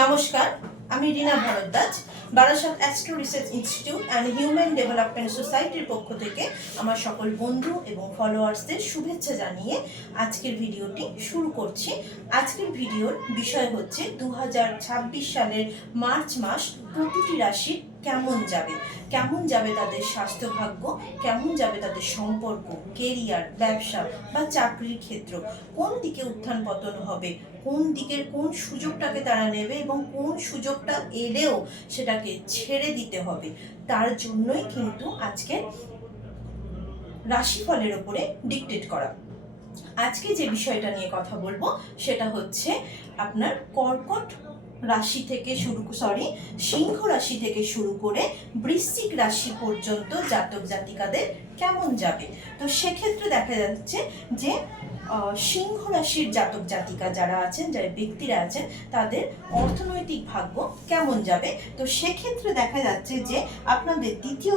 নমস্কার, আমি Reena Bharadwaj. Barasat astro research institute and human development সোসাইটির পক্ষ থেকে আমার সকল বন্ধু এবং ফলোয়ার্সদের শুভেচ্ছা জানিয়ে আজকের ভিডিওটি শুরু করছি। আজকের ভিডিওর বিষয় হচ্ছে 2026 সালের মার্চ মাস প্রতিটি রাশির কেমন যাবে তাদের স্বাস্থ্য ভাগ্য, কেমন যাবে তাদের সম্পর্ক, কেরিয়ার, ব্যবসা বা চাকরির ক্ষেত্র, কোন দিকে উত্থান পতন হবে, কোন দিকের কোন সুযোগটাকে তারা নেবে এবং কোন সুযোগটা এলেও সেটাকে ছেড়ে দিতে হবে। তার জন্যই কিন্তু আজকে রাশিফলের উপরে ডিকটেট করা। আজকে যে বিষয়টা নিয়ে কথা বলবো সেটা হচ্ছে আপনার কর্কট রাশি থেকে সিংহ রাশি থেকে শুরু করে বৃশ্চিক রাশি পর্যন্ত জাতক জাতিকাদের কেমন যাবে। তো সেক্ষেত্রে দেখা যাচ্ছে যে সিংহ রাশির জাতক জাতিকা যারা আছেন, যারা ব্যক্তিরা আছেন, তাদের অর্থনৈতিক ভাগ্য কেমন যাবে। তো সেক্ষেত্রে দেখা যাচ্ছে যে আপনাদের দ্বিতীয়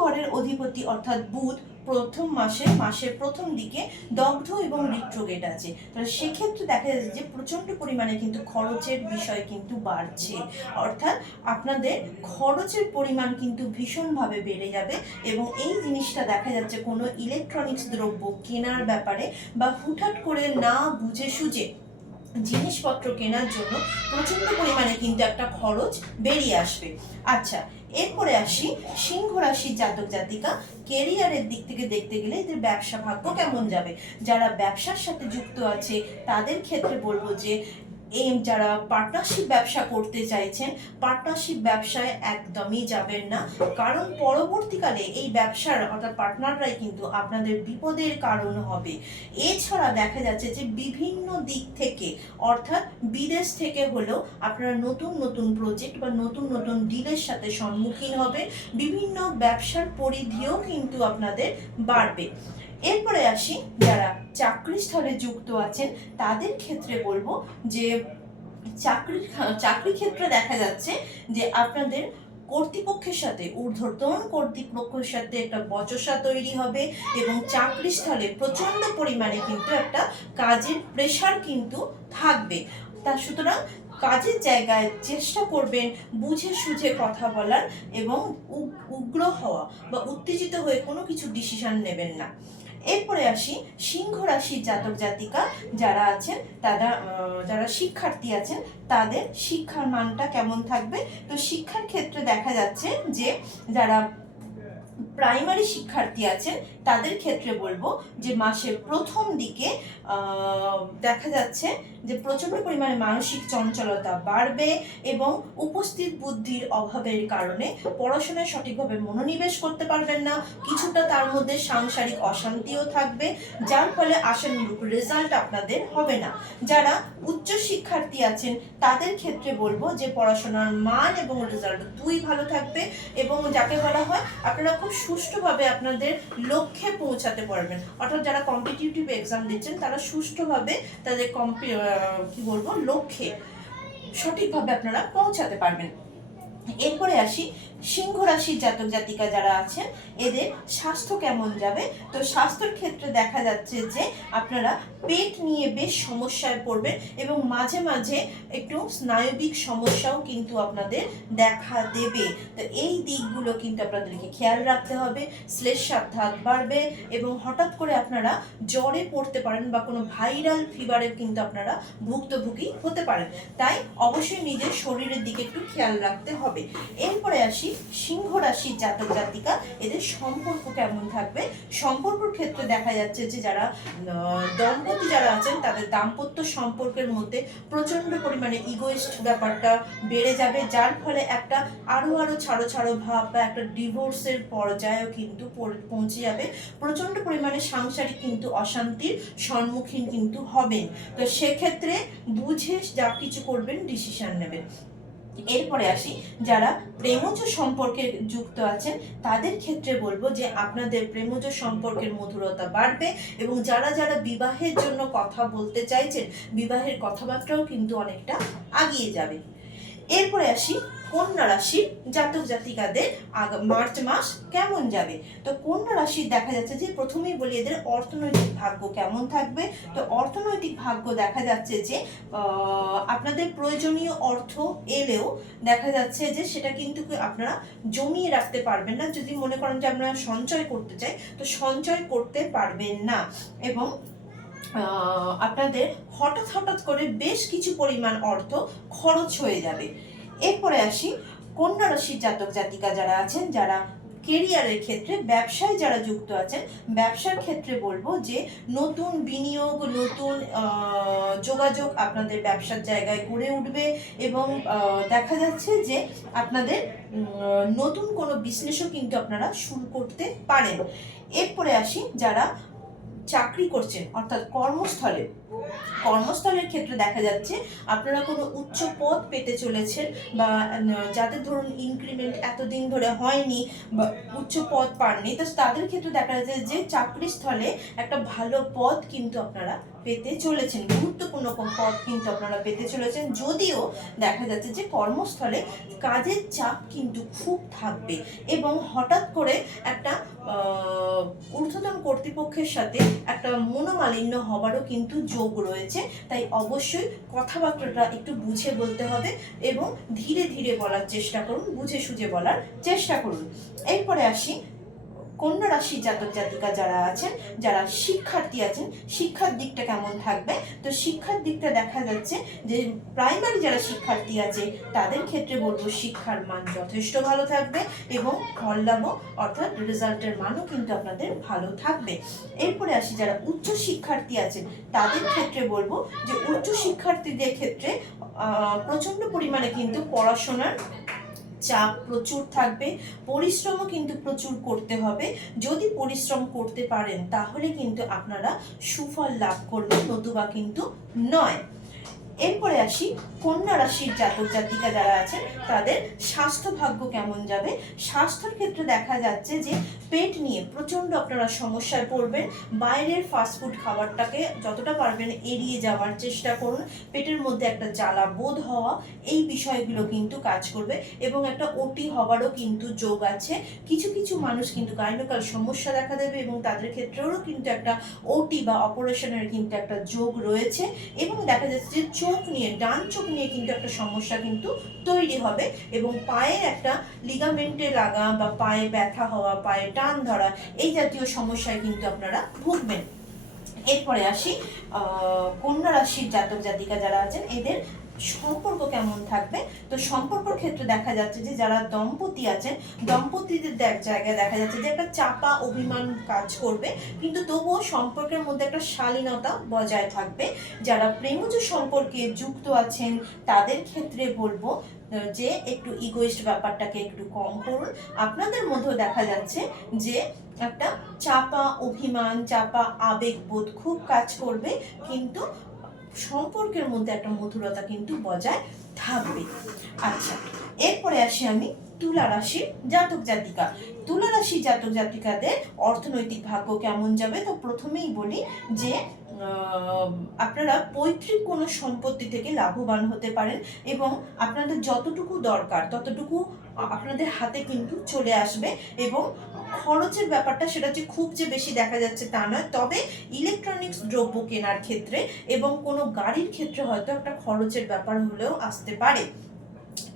ঘরের অধিপতি অর্থাৎ বুধ মাসের প্রথম দিকে দগ্ধ এবং রিট্রোগেট আছে। তো সেক্ষেত্রে দেখা যাচ্ছে যে প্রচন্ড পরিমাণে কিন্তু খরচের বিষয় কিন্তু বাড়ছে, অর্থাৎ আপনাদের খরচের পরিমাণ কিন্তু ভীষণভাবে বেড়ে যাবে। এবং এই জিনিসটা দেখা যাচ্ছে কোনো ইলেকট্রনিক্স দ্রব্য কেনার ব্যাপারে বা হুটহাট করে না বুঝে সুঝে জিনিসপত্র কেনার জন্য প্রচন্ড পরিমাণে কিন্তু একটা খরচ বেরিয়ে আসবে। আচ্ছা, এরপরে আসি সিংহ রাশির জাতক জাতিকা। কেরিয়ারের দিক থেকে দেখতে গেলে এদের ব্যবসা ভাগ্য কেমন যাবে। যারা ব্যবসার সাথে যুক্ত আছে তাদের ক্ষেত্রে বলবো যে যারা পার্টনারশিপ ব্যবসা করতে চাইছেন, পার্টনারশিপ ব্যবসায় একদমই যাবেন না, কারণ পরবর্তীকালে এই ব্যবসার অর্থাৎ পার্টনাররাই কিন্তু আপনাদের বিপদের কারণ হবে। এছাড়া দেখা যাচ্ছে যে বিভিন্ন দিক থেকে অর্থাৎ বিদেশ থেকে হলেও আপনারা নতুন নতুন প্রজেক্ট বা নতুন নতুন ডিলের সাথে সম্মুখীন হবে, বিভিন্ন ব্যবসার পরিধিও কিন্তু আপনাদের বাড়বে। এরপরে আসি যারা চাকরি স্থলে যুক্ত আছেন তাদের ক্ষেত্রে বলবো যে চাকরি ক্ষেত্রে দেখা যাচ্ছে যে আপনাদের কর্তৃপক্ষের সাথে ঊর্ধ্বতন কর্তৃপক্ষের সাথে একটা বচসা তৈরি হবে এবং চাকরি স্থলে প্রচন্ড পরিমাণে কিন্তু একটা কাজের প্রেশার কিন্তু থাকবে। সুতরাং কাজের জায়গায় চেষ্টা করবেন বুঝে সুঝে কথা বলার এবং উগ্র হওয়া বা উত্তেজিত হয়ে কোনো কিছু ডিসিশন নেবেন না। এরপরে আসি সিংহ রাশির জাতক জাতিকা যারা আছেন, যারা শিক্ষার্থী আছেন তাদের শিক্ষার মানটা কেমন থাকবে। তো শিক্ষার ক্ষেত্রে দেখা যাচ্ছে যে যারা প্রাইমারি শিক্ষার্থী আছেন তাদের ক্ষেত্রে বলবো যে মাসের প্রথম দিকে দেখা যাচ্ছে যে প্রচন্ড পরিমাণে মানসিক চঞ্চলতা বাড়বে এবং উপস্থিত বুদ্ধির অভাবের কারণে পড়াশোনায় সঠিকভাবে মনোনিবেশ করতে পারবেন না, কিছুটা তার মধ্যে সাংসারিক অশান্তিও থাকবে, যার ফলে আশানুরূপ রেজাল্ট আপনাদের হবে না। যারা উচ্চ শিক্ষার্থী আছেন তাদের ক্ষেত্রে বলবো যে পড়াশোনার মান এবং রেজাল্ট দুই ভালো থাকবে এবং যাকে বলা হয় আপনারা খুব সুষ্ঠুভাবে আপনাদের লক্ষ্যে পৌঁছাতে পারবেন। অর্থাৎ যারা কম্পিটিটিভ এক্সাম দিচ্ছেন তারা সুষ্ঠুভাবে তাদের লক্ষ্যে সঠিকভাবে আপনারা পৌঁছাতে পারবেন। এরপরে আসি সিংহ রাশির জাতক জাতিকা যারা আছেন এদের স্বাস্থ্য কেমন যাবে। তো স্বাস্থ্যের ক্ষেত্রে দেখা যাচ্ছে যে আপনারা পেট নিয়ে বেশ সমস্যায় পড়বেন এবং মাঝে মাঝে একটু স্নায়বিক সমস্যাও কিন্তু আপনাদের দেখা দেবে। তো এই দিকগুলো কিন্তু আপনাদেরকে খেয়াল রাখতে হবে। শ্লেষ্মার ধাত বাড়বে এবং হঠাৎ করে আপনারা জ্বরে পড়তে পারেন বা কোনো ভাইরাল ফিভারে কিন্তু আপনারা ভুক্তভোগী হতে পারেন, তাই অবশ্যই নিজের শরীরের দিকে একটু খেয়াল রাখতে হবে। এরপরে আসি সিংহ রাশির জাতক জাতিকা এদের সম্পর্ক কেমন থাকবে। সম্পর্কের ক্ষেত্রে দেখা যাচ্ছে যে যারা দম্পতি যারা আছেন তাদের দাম্পত্য সম্পর্কের মধ্যে প্রচন্ড পরিমাণে ইগোইস্ট ব্যাপারটা বেড়ে যাবে, যার ফলে একটা আরো ছাড়ো ভাব বা একটা ডিভোর্সের পর্যায়েও কিন্তু পৌঁছে যাবে। প্রচন্ড পরিমাণে সাংসারিক কিন্তু অশান্তির সম্মুখীন কিন্তু হবেন। তো সেক্ষেত্রে বুঝে যা কিছু করবেন ডিসিশন নেবেন। এরপরে আসি যারা প্রেমজ সম্পর্কে যুক্ত আছেন তাদের ক্ষেত্রে বলবো যে আপনাদের প্রেমজ সম্পর্কের মধুরতা বাড়বে এবং যারা বিবাহের জন্য কথা বলতে চাইছেন বিবাহের কথাবার্তাও কিন্তু অনেকটা আগিয়ে যাবে। এরপরে আসি কন্যা রাশির জাতক জাতিকাদের মার্চ মাস কেমন যাবে। তো কন্যা রাশির দেখা যাচ্ছে যে প্রথমেই বলি এদের অর্থনৈতিক ভাগ্য কেমন থাকবে। তো অর্থনৈতিক ভাগ্য দেখা যাচ্ছে যে আপনাদের প্রয়োজনীয় অর্থ এলেও দেখা যাচ্ছে যে সেটা কিন্তু আপনারা জমিয়ে রাখতে পারবেন না। যদি মনে করেন যে আপনারা সঞ্চয় করতে চাই তো সঞ্চয় করতে পারবেন না, এবং আপনাদের হঠাৎ হঠাৎ করে বেশ কিছু পরিমাণ অর্থ খরচ হয়ে যাবে। এরপরে আসি কন্যা রাশির জাতক জাতিকা যারা আছেন, যারা কেরিয়ারের ক্ষেত্রে ব্যবসায় যারা যুক্ত আছেন, ব্যবসার ক্ষেত্রে বলবো যে নতুন বিনিয়োগ, নতুন যোগাযোগ আপনাদের ব্যবসার জায়গায় গড়ে উঠবে, এবং দেখা যাচ্ছে যে আপনাদের নতুন কোনো বিজনেসও কিন্তু আপনারা শুরু করতে পারেন। এরপরে আসি যারা চাকরি করছেন অর্থাৎ কর্মস্থলের ক্ষেত্রে দেখা যাচ্ছে আপনারা কোনো উচ্চ পদ পেতে চলেছেন, বা যাদের ধরুন ইনক্রিমেন্ট এতদিন ধরে হয়নি বা উচ্চ পদ পাননি, তো তাদের ক্ষেত্রে দেখা যাচ্ছে যে চাকরির স্থলে একটা ভালো পদ কিন্তু আপনারা পেতে চলেছেন, গুরুত্বপূর্ণ পদ কিন্তু আপনারা পেতে চলেছেন। যদিও দেখা যাচ্ছে যে কর্মস্থলে কাজের চাপ কিন্তু খুব থাকবে, এবং হঠাৎ করে একটা ঊর্ধ্বতন কর্তৃপক্ষের সাথে একটা মনোমালিন্য হবারও কিন্তু যোগ রয়েছে। তাই অবশ্যই কথাবার্তাটা একটু বুঝে বলতে হবে, এবং ধীরে ধীরে বলার চেষ্টা করুন, বুঝে সুঝে বলার চেষ্টা করুন। এরপরে আসি কন্যা রাশির জাতক জাতিকা যারা আছেন, যারা শিক্ষার্থী আছেন, শিক্ষার দিকটা কেমন থাকবে। তো শিক্ষার দিকটা দেখা যাচ্ছে যে প্রাইমারি যারা শিক্ষার্থী আছে তাদের ক্ষেত্রে বলবো শিক্ষার মান যথেষ্ট ভালো থাকবে, এবং ফললাভও অর্থাৎ রেজাল্টের মানও কিন্তু আপনাদের ভালো থাকবে। এরপরে আসি যারা উচ্চ শিক্ষার্থী আছেন, তাদের ক্ষেত্রে বলবো যে উচ্চ শিক্ষার্থীদের ক্ষেত্রে প্রচন্ড পরিমাণে কিন্তু পড়াশোনার চাপ প্রচুর থাকবে, পরিশ্রমও কিন্তু প্রচুর করতে হবে। যদি পরিশ্রম করতে পারেন তাহলে কিন্তু আপনারা সুফল লাভ করবেন, নতুবা কিন্তু নয়। এরপরে আসি কন্যা রাশির জাতক জাতিকা যারা আছেন, তাদের স্বাস্থ্য ভাগ্য কেমন যাবে। স্বাস্থ্যের ক্ষেত্রে দেখা যাচ্ছে যে পেট নিয়ে প্রচণ্ড আপনারা সমস্যায় পড়বেন। বাইরের ফাস্টফুড খাবারটাকে যতটা পারবেন এড়িয়ে যাওয়ার চেষ্টা করুন। পেটের মধ্যে একটা জ্বালা বোধ হওয়া, এই বিষয়গুলো কিন্তু কাজ করবে, এবং একটা ওটি হওয়ারও কিন্তু যোগ আছে। কিছু কিছু মানুষ কিন্তু গাইনোকাল সমস্যা দেখা দেবে, এবং তাদের ক্ষেত্রেও কিন্তু একটা ওটি বা অপারেশনের কিন্তু একটা যোগ রয়েছে। এবং দেখা যাচ্ছে যে চোখ নিয়ে, ডান চোখ নিয়ে কিন্তু একটা সমস্যা কিন্তু তৈরি হবে, এবং পায়ের একটা লিগামেন্টে লাগা বা পায়ে ব্যথা হওয়া, পায়ে টান ধরা, এই জাতীয় সমস্যায় কিন্তু আপনারা ভুগবেন। এরপরে আসি কন্যা রাশির জাতক জাতিকা যারা আছেন, এদের সম্পর্ক কেমন থাকবে। তো সম্পর্কের ক্ষেত্রে দেখা যাচ্ছে যে যারা দম্পতি আছেন, দম্পতিদের জায়গায় দেখা যাচ্ছে যে একটা চাপা অভিমান কাজ করবে, কিন্তু তবুও সম্পর্কের মধ্যে একটা শালীনতা বজায় থাকবে। যারা প্রেমজ সম্পর্কে যুক্ত আছেন তাদের ক্ষেত্রে বলবো যে একটু ইগোইস্ট ব্যাপারটাকে একটু কম করুন। আপনাদের মধ্যেও দেখা যাচ্ছে যে একটা চাপা অভিমান, চাপা আবেগবোধ খুব কাজ করবে, কিন্তু সম্পর্কের মধ্যে একটা মধুরতা কিন্তু বজায় থাকবে। আচ্ছা, এরপরে আসি আমি তুলা রাশির জাতক জাতিকা। তুলা রাশির জাতক জাতিকাদের অর্থনৈতিক ভাগ্য কেমন যাবে। তো প্রথমেই বলি যে আপনারা পৈতৃক কোনো সম্পত্তি থেকে লাভবান হতে পারেন, এবং আপনাদের যতটুকু দরকার ততটুকু আপনাদের হাতে কিন্তু চলে আসবে, এবং খরচের ব্যাপারটা সেটা যে খুব যে বেশি দেখা যাচ্ছে তা নয়। তবে ইলেকট্রনিক্স দ্রব্য কেনার ক্ষেত্রে এবং কোনো গাড়ির ক্ষেত্রে হয়তো একটা খরচের ব্যাপার হলেও আসতে পারে।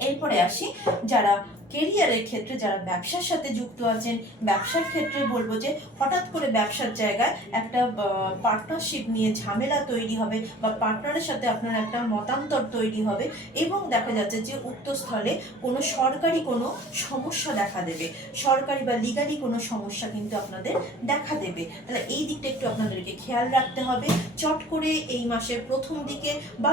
এরপরে আসি যারা কেরিয়ারের ক্ষেত্রে, যারা ব্যবসার সাথে যুক্ত আছেন, ব্যবসার ক্ষেত্রে বলবো যে হঠাৎ করে ব্যবসার জায়গায় একটা পার্টনারশিপ নিয়ে ঝামেলা তৈরি হবে, বা পার্টনারের সাথে আপনার একটা মতান্তর তৈরি হবে, এবং দেখা যাচ্ছে যে উক্ত স্থলে কোনো সরকারি কোনো সমস্যা দেখা দেবে, সরকারি বা লিগালি কোনো সমস্যা কিন্তু আপনাদের দেখা দেবে। তাহলে এই দিকটা একটু আপনাদেরকে খেয়াল রাখতে হবে। চট করে এই মাসের প্রথম দিকে বা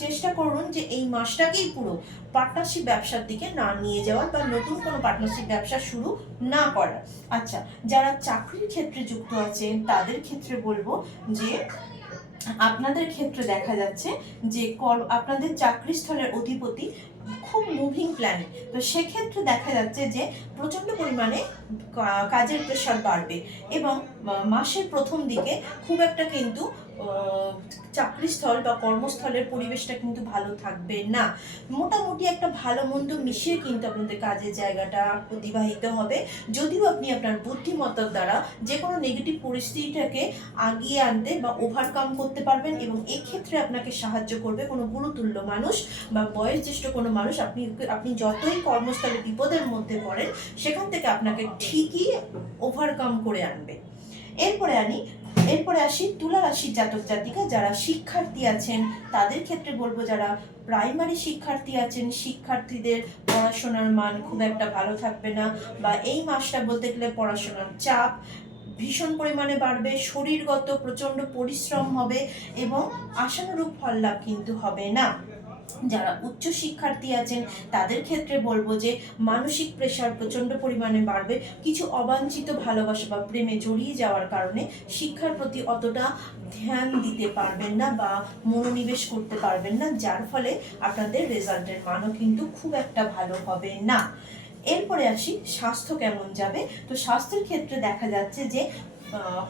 চেষ্টা করুন যে এই মাসটাকেই পুরো পার্টনারশিপ ব্যবসার দিকে না নিয়ে যাওয়ার, বা নতুন কোনো পার্টনারশিপ ব্যবসা শুরু না করার। আচ্ছা, যারা চাকরির ক্ষেত্রে যুক্ত আছেন তাদের ক্ষেত্রে বলবো যে আপনাদের ক্ষেত্রে দেখা যাচ্ছে যে আপনাদের চাকরিস্থলের অধিপতি খুব মুভিং প্ল্যানেট। তো সেক্ষেত্রে দেখা যাচ্ছে যে প্রচণ্ড পরিমাণে কাজের প্রেশার বাড়বে, এবং মাসের প্রথম দিকে খুব একটা কিন্তু চাকরিস্থল বা কর্মস্থলের পরিবেশটা কিন্তু ভালো থাকবে না। মোটামুটি একটা ভালো মন্দ মিশিয়ে কিন্তু আপনাদের কাজের জায়গাটা অতিবাহিত হবে। যদিও আপনি আপনার বুদ্ধিমত্তার দ্বারা যে কোনো নেগেটিভ পরিস্থিতিটাকে আগিয়ে আনতে বা ওভারকাম করতে পারবেন, এবং এক্ষেত্রে আপনাকে সাহায্য করবে কোনো গুরুতুল্য মানুষ বা বয়োজ্যেষ্ঠ কোনো মানুষ। আপনি যতই কর্মস্থলে বিপদের মধ্যে পড়েন, সেখান থেকে আপনাকে ঠিকই ওভারকাম করে আনবে। এরপরে আসি তুলা রাশির জাতক জাতিকা যারা শিক্ষার্থী আছেন তাদের ক্ষেত্রে বলবো, যারা প্রাইমারি শিক্ষার্থী আছেন শিক্ষার্থীদের পড়াশোনার মান খুব একটা ভালো থাকবে না, বা এই মাসটা বলতে গেলে পড়াশোনার চাপ ভীষণ পরিমাণে বাড়বে, শরীরগত প্রচণ্ড পরিশ্রম হবে এবং আশানুরূপ ফল লাভ কিন্তু হবে না। যারা উচ্চ শিক্ষার্থী আছেন তাদের ক্ষেত্রে বলবো যে মানসিক প্রেশার প্রচণ্ড পরিমাণে বাড়বে, কিছু অবাঞ্ছিত ভালোবাসা বা প্রেমে জড়িয়ে যাওয়ার কারণে শিক্ষার প্রতি অতটা ধ্যান দিতে পারবেন না বা মনোনিবেশ করতে পারবেন না, যার ফলে আপনাদের রেজাল্টের মানও কিন্তু খুব একটা ভালো হবে না। এরপরে আসি স্বাস্থ্য কেমন যাবে। তো স্বাস্থ্যের ক্ষেত্রে দেখা যাচ্ছে যে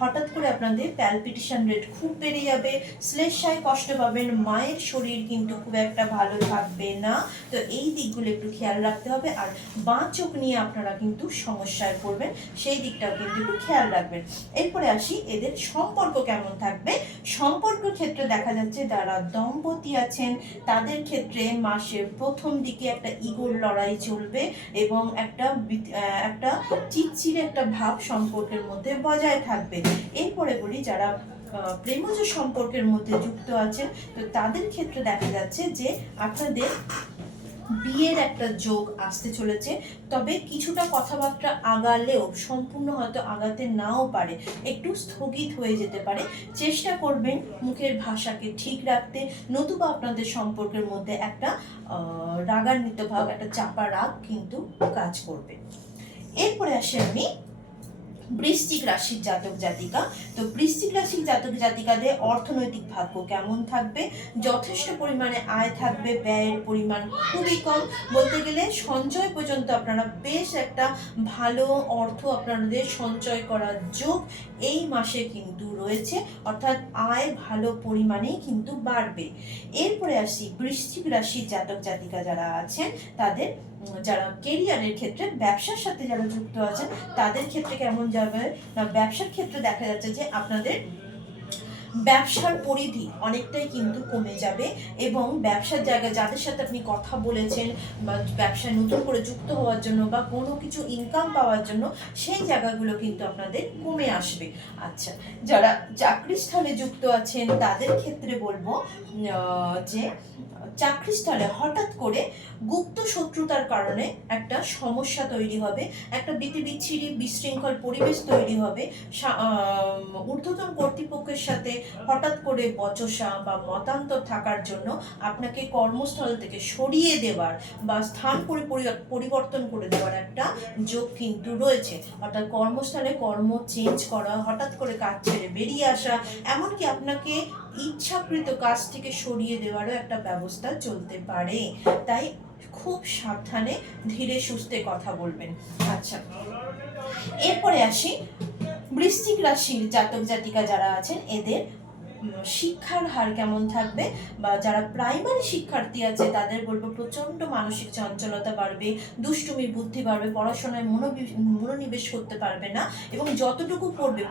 হঠাৎ করে আপনাদের প্যালপিটেশন রেট খুব বেড়ে যাবে, শ্লেষ্মায় কষ্ট পাবেন, মায়ের শরীর কিন্তু খুব একটা ভালো থাকবে না। তো এই দিকগুলো একটু খেয়াল রাখতে হবে। আর বাঁ চোখ নিয়ে আপনারা কিন্তু সমস্যায় পড়বেন, সেই দিকটাও কিন্তু একটু খেয়াল রাখবেন। এরপরে আসি এদের সম্পর্ক কেমন থাকবে। সম্পর্কের ক্ষেত্রে দেখা যাচ্ছে যারা দম্পতি আছেন তাদের ক্ষেত্রে মাসের প্রথম দিকে একটা ইগোর লড়াই চলবে এবং একটা চিটচিটে একটা ভাব সম্পর্কের মধ্যে বজায় থাকবে। এরপরে বলি যারা প্রেমজ সম্পর্কের মধ্যে যুক্ত আছেন, তো তাদের ক্ষেত্রে দেখা যাচ্ছে যে আপনাদের বিয়ের একটা যোগ আসতে চলেছে, তবে কিছুটা কথাবার্তা আগালেও সম্পূর্ণ হয়তো আগাতে নাও পারে, একটু স্থগিত হয়ে যেতে পারে। চেষ্টা করবেন মুখের ভাষাকে ঠিক রাখতে, নতুবা আপনাদের সম্পর্কের মধ্যে একটা রাগান্বিত ভাব, একটা চাপা রাগ কিন্তু কাজ করবে। এরপরে আসি আমি বৃশ্চিক রাশির জাতক জাতিকা। তো বৃশ্চিক রাশির জাতক জাতিকাদের অর্থনৈতিক ভাগ্য কেমন থাকবে। যথেষ্ট পরিমাণে আয় থাকবে, ব্যয়ের পরিমাণ খুবই কম, বলতে গেলে সঞ্চয় পর্যন্ত আপনারা বেশ একটা ভালো অর্থ আপনাদের সঞ্চয় করার যোগ এই মাসে কিন্তু রয়েছে, অর্থাৎ আয় ভালো পরিমাণেই কিন্তু বাড়বে। এরপরে আসি বৃশ্চিক রাশির জাতক জাতিকা যারা আছেন তাদের, যারা কেরিয়ারের ক্ষেত্রে ব্যবসার সাথে যারা যুক্ত আছেন তাদের ক্ষেত্রে কেমন যাবে না। ব্যবসার ক্ষেত্রে দেখা যাচ্ছে যে আপনাদের ব্যবসার পরিধি অনেকটাই কিন্তু কমে যাবে এবং ব্যবসার জায়গায় যাদের সাথে আপনি কথা বলেছেন বা ব্যবসায় নতুন করে যুক্ত হওয়ার জন্য বা কোনো কিছু ইনকাম পাওয়ার জন্য, সেই জায়গাগুলো কিন্তু আপনাদের কমে আসবে। আচ্ছা, যারা চাকরিস্থলে যুক্ত আছেন তাদের ক্ষেত্রে বলবো যে চাকরিস্থলে হঠাৎ করে গুপ্ত শত্রুতার কারণে একটা সমস্যা তৈরি হবে, একটা বিচ্ছিরি বিশৃঙ্খল পরিবেশ তৈরি হবে। ঊর্ধ্বতন কর্তৃপক্ষের সাথে হঠাৎ করে বচসা বা মতান্তর থাকার জন্য আপনাকে কর্মস্থল থেকে সরিয়ে দেওয়ার বা স্থান পরিবর্তন করে দেওয়ার একটা যোগ কিন্তু রয়েছে, অর্থাৎ কর্মস্থলে কর্ম চেঞ্জ করা, হঠাৎ করে কাজ ছেড়ে বেরিয়ে আসা, এমনকি আপনাকে ইচ্ছাকৃত কাজ থেকে সরিয়ে দেওয়ারও একটা ব্যবস্থা চলতে পারে। তাই খুব সাবধানে ধীরে সুস্থে কথা বলবেন। আচ্ছা, এরপরে আসি বৃশ্চিক রাশির জাতক জাতিকা যারা আছেন এদের শিক্ষার হার কেমন থাকবে। বা যারা প্রাইমারি শিক্ষার্থী আছে তাদের বলবো প্রচন্ড মানসিক চঞ্চলতা বাড়বে, দুষ্টুমি বুদ্ধি বাড়বে, পড়াশোনায় মনোনিবেশ করতে পারবে না এবং যতটুকু পড়বে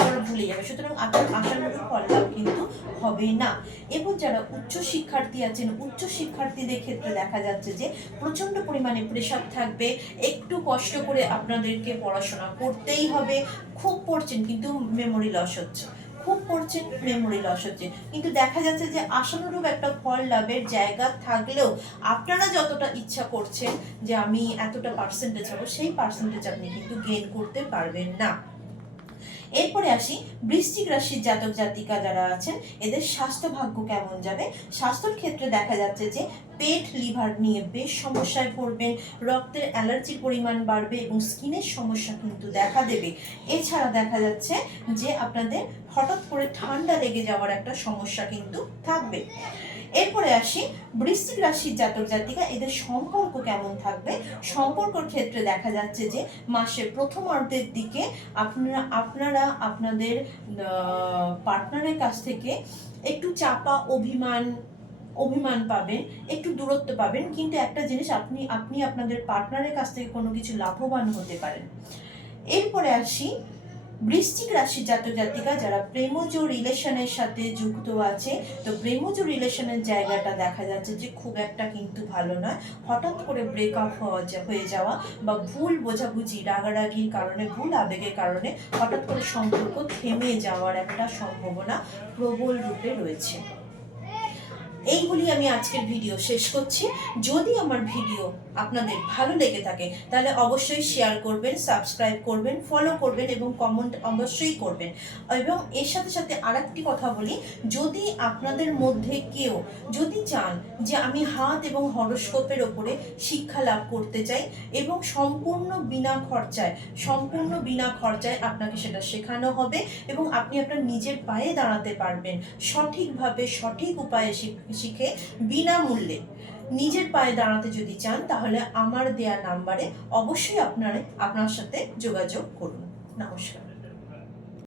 আবার ভুলে যাবে, সুতরাং আশানুরূপ ফল লাভ কিন্তু হবে না। এবং যারা উচ্চ শিক্ষার্থী আছেন উচ্চ শিক্ষার্থীদের ক্ষেত্রে দেখা যাচ্ছে যে প্রচন্ড পরিমাণে প্রেশার থাকবে, একটু কষ্ট করে আপনাদেরকে পড়াশোনা করতেই হবে। খুব পড়ছেন কিন্তু মেমোরি লস হচ্ছে, কিন্তু দেখা যাচ্ছে যে আশানুরূপ একটা ফল লাভের জায়গা থাকলেও আপনারা যতটা ইচ্ছা করছেন যে আমি এতটা পার্সেন্টেজ হবো, সেই পার্সেন্টেজ আপনি কিন্তু গেইন করতে পারবেন না। এরপরে আসি বৃশ্চিক রাশির জাতক জাতিকা যারা আছেন এদের স্বাস্থ্য ভাগ্য কেমন যাবে। স্বাস্থ্যের ক্ষেত্রে দেখা যাচ্ছে যে পেট লিভার নিয়ে বেশ সমস্যায় পড়বেন, রক্তের অ্যালার্জির পরিমাণ বাড়বে এবং স্কিনের সমস্যা কিন্তু দেখা দেবে। এছাড়া দেখা যাচ্ছে যে আপনাদের হঠাৎ করে ঠান্ডা লেগে যাওয়ার একটা সমস্যা কিন্তু থাকবে। এরপরে আসি বৃশ্চিক রাশির জাতক জাতিকা, এদের সম্পর্ক কেমন থাকবে। সম্পর্কের ক্ষেত্রে দেখা যাচ্ছে যে মাসের প্রথমার্ধের দিকে আপনারা আপনাদের পার্টনারের কাছ থেকে একটু চাপা অভিমান পাবেন, একটু দূরত্ব পাবেন, কিন্তু একটা জিনিস আপনি আপনাদের পার্টনারের কাছ থেকে কোনো কিছু লাভবান হতে পারেন। এরপরে আসি বৃশ্চিক রাশির জাতক জাতিকা যারা প্রেমজ রিলেশনের সাথে যুক্ত আছে, তো প্রেমজ রিলেশনের জায়গাটা দেখা যাচ্ছে যে খুব একটা কিন্তু ভালো নয়। হঠাৎ করে ব্রেকআপ হয়ে যাওয়া বা ভুল বোঝাবুঝি, রাগারাগির কারণে, ভুল আবেগের কারণে হঠাৎ করে সম্পর্ক থেমে যাওয়ার একটা সম্ভাবনা প্রবল রূপে রয়েছে। এইগুলি আমি আজকের ভিডিও শেষ করছি। যদি আমার ভিডিও আপনাদের ভালো লেগে থাকে তাহলে অবশ্যই শেয়ার করবেন, সাবস্ক্রাইব করবেন, ফলো করবেন এবং কমেন্ট অবশ্যই করবেন। এবং এর সাথে সাথে আরেকটি কথা বলি, যদি আপনাদের মধ্যে কেউ যদি চান যে আমি হাত এবং হরোস্কোপের ওপরে শিক্ষা লাভ করতে চাই এবং সম্পূর্ণ বিনা খরচায় আপনাকে সেটা শেখানো হবে এবং আপনি আপনার নিজের পায়ে দাঁড়াতে পারবেন, সঠিকভাবে সঠিক উপায়ে শিখে বিনামূল্যে নিজের পায়ে দাঁড়াতে যদি চান, তাহলে আমার দেয়া নাম্বারে অবশ্যই আপনার সাথে যোগাযোগ করুন। নমস্কার।